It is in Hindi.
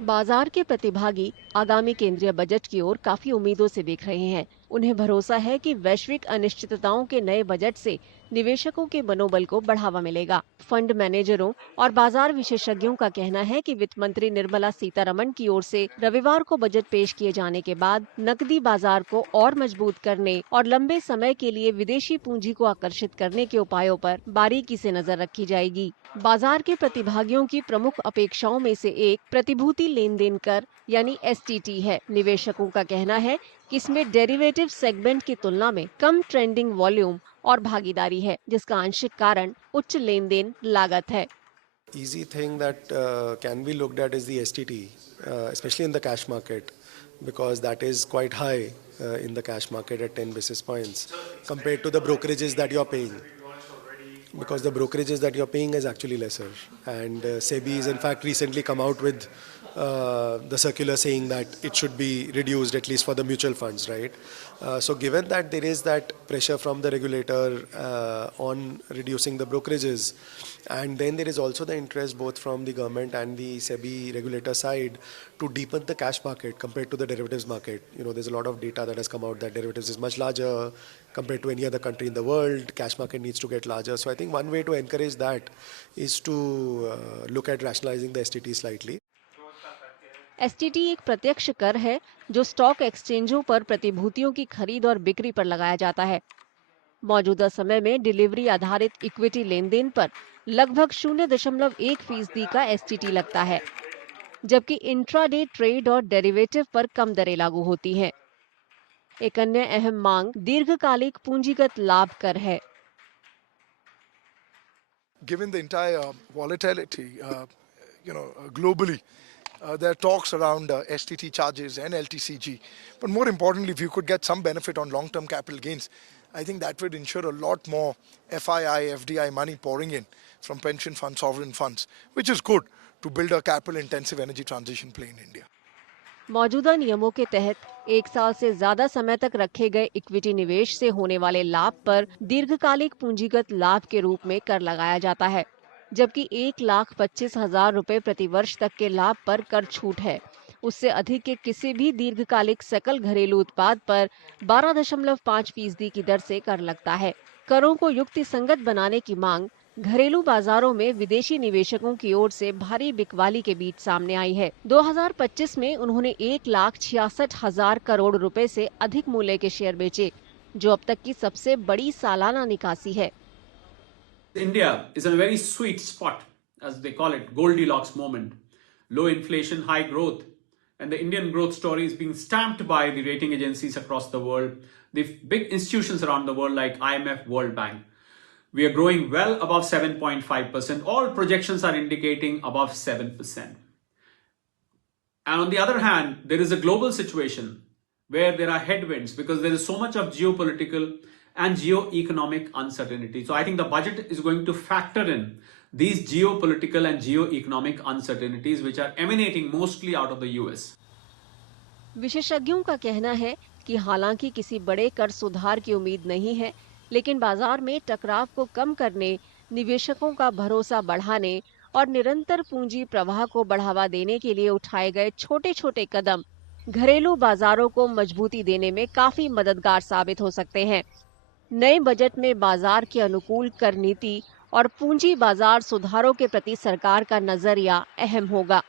बाजार के प्रतिभागी आगामी केंद्रीय बजट की ओर काफी उम्मीदों से देख रहे हैं। उन्हें भरोसा है कि वैश्विक अनिश्चितताओं के नए बजट से निवेशकों के मनोबल को बढ़ावा मिलेगा। फंड मैनेजरों और बाजार विशेषज्ञों का कहना है कि वित्त मंत्री निर्मला सीतारमण की ओर से रविवार को बजट पेश किए जाने के बाद नकदी बाजार को और मजबूत करने और लंबे समय के लिए विदेशी पूंजी को आकर्षित करने के उपायों पर बारीकी से नजर रखी जाएगी। बाजार के प्रतिभागियों की प्रमुख अपेक्षाओं में से एक प्रतिभूति लेन देन कर यानी एसटीटी है। निवेशकों का कहना है कि इसमें डेरिवेटिव सेगमेंट की तुलना में कम ट्रेंडिंग वॉल्यूम और भागीदारी है, जिसका आंशिक कारण उच्च लेन देन लागत है। Easy thing that can be looked at is the STT, especially in the cash market, because that is quite high in the cash market at 10 basis points compared to the brokerages that you are paying. Because the brokerages that you're paying is actually lesser, and SEBI has in fact recently come out with the circular saying that it should be reduced, at least for the mutual funds, right? So given that there is that pressure from the regulator on reducing the brokerages, and then there is also the interest both from the government and the SEBI regulator side to deepen the cash market compared to the derivatives market. You know, there's a lot of data that has come out that derivatives is much larger compared to any other country in the world. Cash market needs to get larger. So I think one way to encourage that is to look at rationalizing the STT slightly. STT एक प्रत्यक्ष कर है जो स्टॉक एक्सचेंजों पर प्रतिभूतियों की खरीद और बिक्री पर लगाया जाता है। मौजूदा समय में डिलीवरी आधारित इक्विटी लेन देन पर लगभग 0.1% का एसटीटी लगता है, जबकि इंट्राडे ट्रेड और डेरिवेटिव पर कम दरें लागू होती हैं। एक अन्य अहम मांग दीर्घकालिक पूंजीगत लाभ कर है। Given the entire volatility, globally, there are talks around STT charges and LTCG. But more importantly, if you could get some benefit on long-term capital gains, I think that would ensure a lot more FII, FDI money pouring in from pension funds, sovereign funds, which is good to build a capital-intensive energy transition play in India. मौजूदा नियमों के तहत 1 साल से ज्यादा समय तक रखे गए इक्विटी निवेश से होने वाले लाभ पर दीर्घकालिक पूंजीगत लाभ के रूप में कर लगाया जाता है, जबकि 1,25,000 रुपए प्रति वर्ष तक के लाभ पर कर छूट है। उससे अधिक के किसी भी दीर्घकालिक सकल घरेलू उत्पाद पर 12.5% की दर से कर लगता है। करों को युक्ति संगत बनाने की मांग घरेलू बाजारों में विदेशी निवेशकों की ओर से भारी बिकवाली के बीच सामने आई है। 2025 में उन्होंने 1,66,000 करोड़ रुपए से अधिक मूल्य के शेयर बेचे, जो अब तक की सबसे बड़ी सालाना निकासी है। India is in a very sweet spot, as they call it, Goldilocks moment. Low inflation, high growth, and the Indian growth story is being stamped by the rating agencies across the world, the big institutions around the world like IMF, World Bank. We are growing well above 7.5%. All projections are indicating above 7%. And on the other hand, there is a global situation where there are headwinds because there is so much of geopolitical and geo-economic uncertainty. So I think the budget is going to factor in these geopolitical and geo-economic uncertainties which are emanating mostly out of the US. विशेषज्ञों का कहना है कि हालांकि किसी बड़े कर सुधार की उम्मीद नहीं है, लेकिन बाजार में टकराव को कम करने, निवेशकों का भरोसा बढ़ाने और निरंतर पूंजी प्रवाह को बढ़ावा देने के लिए उठाए गए छोटे-छोटे कदम घरेलू बाजारों को मजबूती देने में काफी मददगार साबित हो सकते हैं। नए बजट में बाजार के अनुकूल कर नीति और पूंजी बाजार सुधारों के प्रति सरकार का नजरिया अहम होगा।